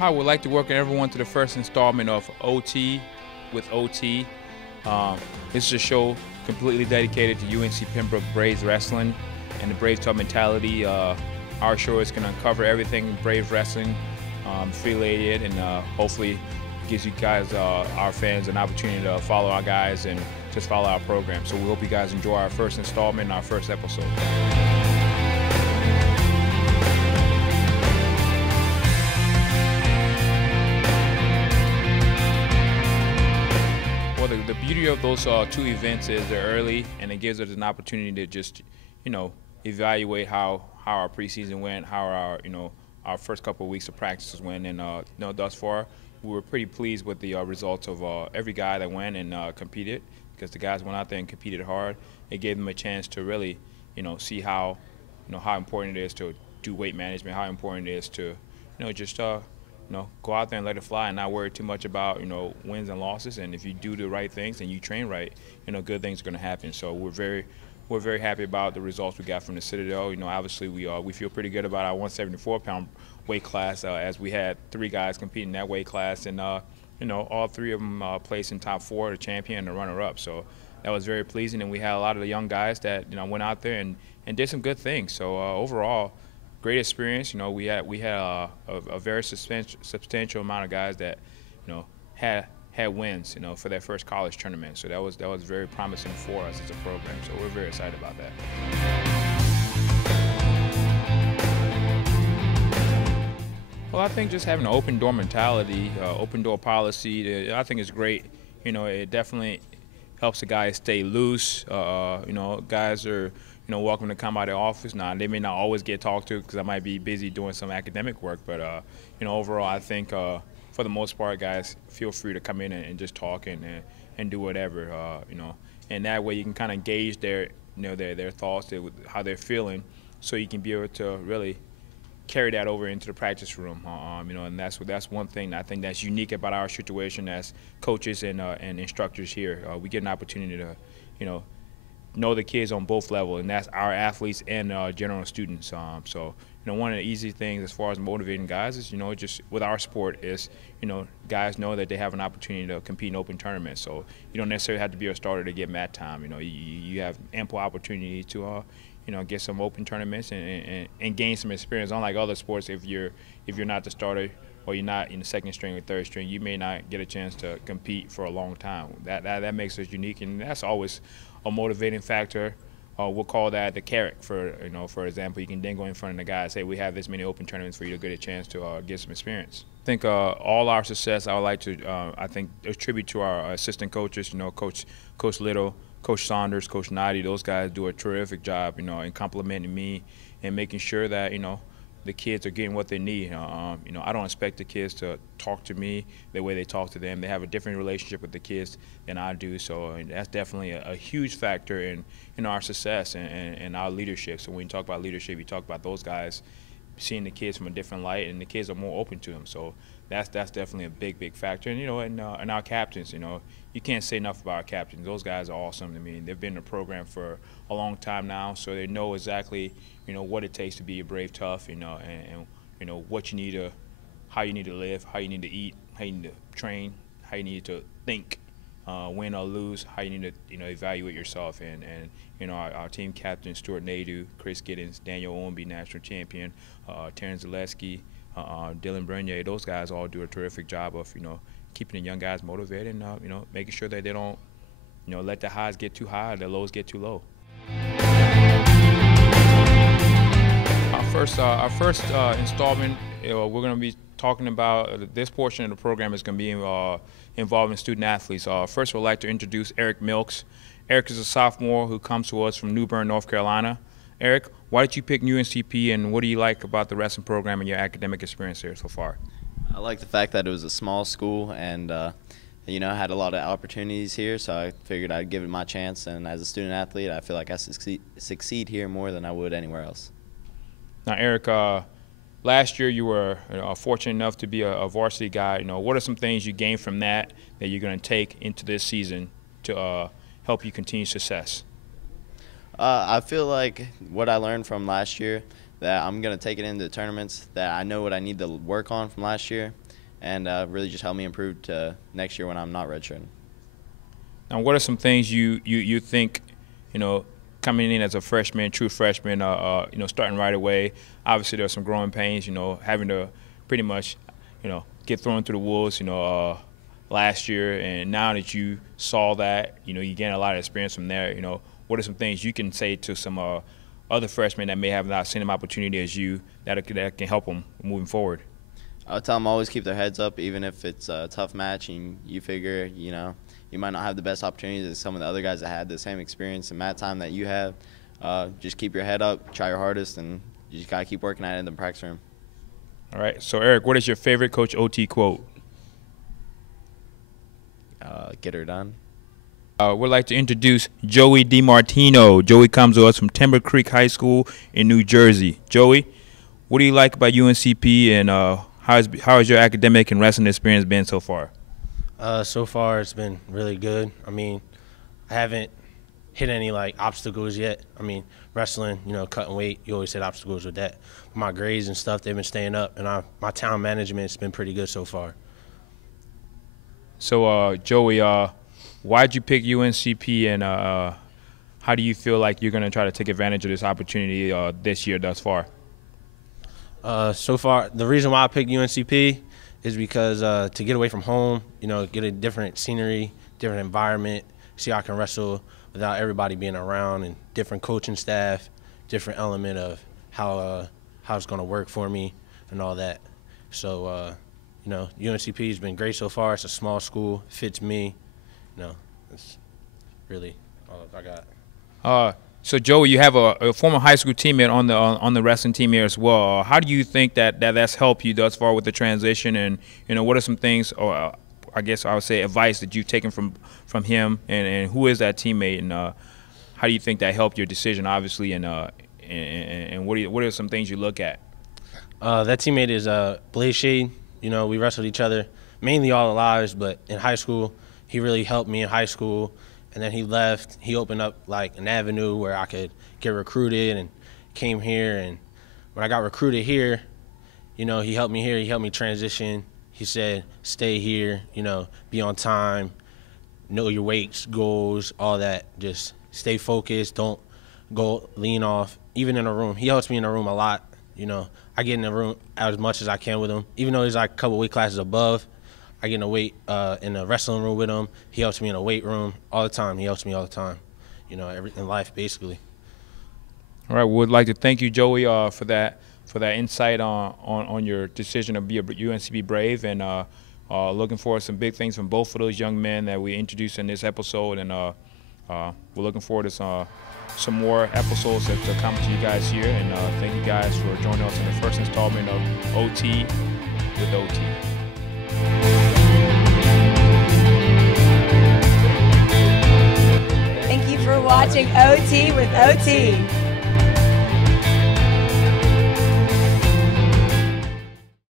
I would like to welcome everyone to the first installment of OT with OT. This is a show completely dedicated to UNC-Pembroke Braves wrestling and the Brave Tough mentality. Our show is going to uncover everything Brave wrestling affiliated, and hopefully gives you guys, our fans, an opportunity to follow our guys and just follow our program. So we hope you guys enjoy our first installment and our first episode. The beauty of those two events is they're early, and it gives us an opportunity to just, evaluate how our preseason went, how our first couple of weeks of practices went, and thus far we were pretty pleased with the results of every guy that went and competed, because the guys went out there and competed hard. It gave them a chance to really, see how important it is to do weight management, how important it is to, just go out there and let it fly and not worry too much about, wins and losses. And if you do the right things and you train right, good things are going to happen. So we're very happy about the results we got from the Citadel. Obviously we feel pretty good about our 174-pound weight class, as we had 3 guys competing in that weight class, and all 3 of them placed in top 4, the champion and the runner-up. So that was very pleasing, and we had a lot of the young guys that went out there and did some good things. So overall, great experience. We had a very substantial amount of guys that had wins, for their first college tournament. So that was very promising for us as a program. So we're very excited about that. Well, I think just having an open door mentality, open door policy, I think is great. It definitely helps the guys stay loose. Guys are welcome to come out of the office. Now, they may not always get talked to because I might be busy doing some academic work, but overall, I think for the most part, guys, feel free to come in and just talk and do whatever, and that way you can kind of gauge their thoughts, how they're feeling, so you can be able to really carry that over into the practice room, and that's one thing I think that's unique about our situation as coaches and instructors here. We get an opportunity to, know the kids on both levels, and that's our athletes and general students. So one of the easy things as far as motivating guys is, just with our sport is, guys know that they have an opportunity to compete in open tournaments. So you don't necessarily have to be a starter to get mat time. You have ample opportunity to get some open tournaments and gain some experience. Unlike other sports, if you're not the starter or you're not in the second string or third string, you may not get a chance to compete for a long time. That makes us unique, and that's always a motivating factor. We'll call that the carrot. For example, you can then go in front of the guy and say, we have this many open tournaments for you to get a chance to get some experience. I think all our success, I would like to attribute to our assistant coaches. Coach Little, Coach Saunders, Coach Nadi. Those guys do a terrific job, in complimenting me and making sure that the kids are getting what they need. I don't expect the kids to talk to me the way they talk to them. They have a different relationship with the kids than I do, so that's definitely a huge factor in our success and our leadership. So when you talk about leadership, you talk about those guys seeing the kids from a different light, and the kids are more open to them. So that's definitely a big factor. And and our captains, you can't say enough about our captains. Those guys are awesome. I mean, they've been in the program for a long time now, so they know exactly what it takes to be a Brave Tough, and what you need to, how you need to live, how you need to eat, how you need to train, how you need to think, win or lose, how you need to evaluate yourself. And our team captain Stuart Nadeau, Chris Giddens, Daniel Owenby, national champion, Terrence Zaleski, Dylan Bernier, those guys all do a terrific job of keeping the young guys motivated and making sure that they don't let the highs get too high, the lows get too low. Our first installment, we're going to be talking about this portion of the program is going to be involving student athletes. First, we'd like to introduce Eric Milks. Eric is a sophomore who comes to us from New Bern, North Carolina. Eric, why did you pick UNCP, and what do you like about the wrestling program and your academic experience here so far? I like the fact that it was a small school, and I had a lot of opportunities here, so I figured I'd give it my chance. And as a student athlete, I feel like I succeed here more than I would anywhere else. Now, Eric, last year you were fortunate enough to be a varsity guy. What are some things you gained from that you're going to take into this season to help you continue success? I feel like what I learned from last year, that I'm going to take it into tournaments, that I know what I need to work on from last year, and really just help me improve to next year when I'm not redshirting. Now, what are some things you think, coming in as a freshman, true freshman, starting right away? Obviously, there's some growing pains, having to pretty much, get thrown through the wolves, last year, and now that you saw that, you gain a lot of experience from there. What are some things you can say to some other freshmen that may have not seen an opportunity as you that can help them moving forward? I'll tell them always keep their heads up, even if it's a tough match and you figure, you might not have the best opportunities as some of the other guys that had the same experience and mat time that you have. Just keep your head up, try your hardest, and you just got to keep working at it in the practice room. All right. So, Eric, what is your favorite Coach OT quote? Get her done. We'd like to introduce Joey DiMartino. Joey comes to us from Timber Creek High School in New Jersey. Joey, what do you like about UNCP, and how has your academic and wrestling experience been so far? So far, it's been really good. I mean, I haven't hit any obstacles yet. I mean, wrestling, cutting weight, you always hit obstacles with that. My grades and stuff, they've been staying up, and my time management's been pretty good so far. So, Joey, why'd you pick UNCP, and how do you feel like you're going to try to take advantage of this opportunity this year thus far? So far, the reason why I picked UNCP is because to get away from home, get a different scenery, different environment, see how I can wrestle without everybody being around, and different coaching staff, different element of how it's going to work for me and all that. So, UNCP has been great so far. It's a small school, fits me. That's really all I got. So, Joey, you have a former high school teammate on the wrestling team here as well. How do you think that's helped you thus far with the transition, and what are some things, or I guess I would say advice that you've taken from him, and who is that teammate, and how do you think that helped your decision, obviously, and what are some things you look at? That teammate is Blaze Shade. We wrestled each other mainly all our lives, but in high school, he really helped me in high school. And then he left. He opened up an avenue where I could get recruited, and came here. And when I got recruited here, he helped me here. He helped me transition. He said, stay here, be on time, know your weights, goals, all that. Just stay focused. Don't go lean off. Even in a room, he helps me in the room a lot. I get in the room as much as I can with him. Even though he's a couple weight classes above, I get in the wrestling room with him. He helps me in the weight room all the time. He helps me all the time, in life basically. All right, we'd like to thank you, Joey, for that insight on your decision to be a UNCP Brave, and looking forward to some big things from both of those young men that we introduced in this episode, and we're looking forward to some more episodes that come to you guys here, and thank you guys for joining us in the first installment of OT with OT. Thank you for watching OT with OT.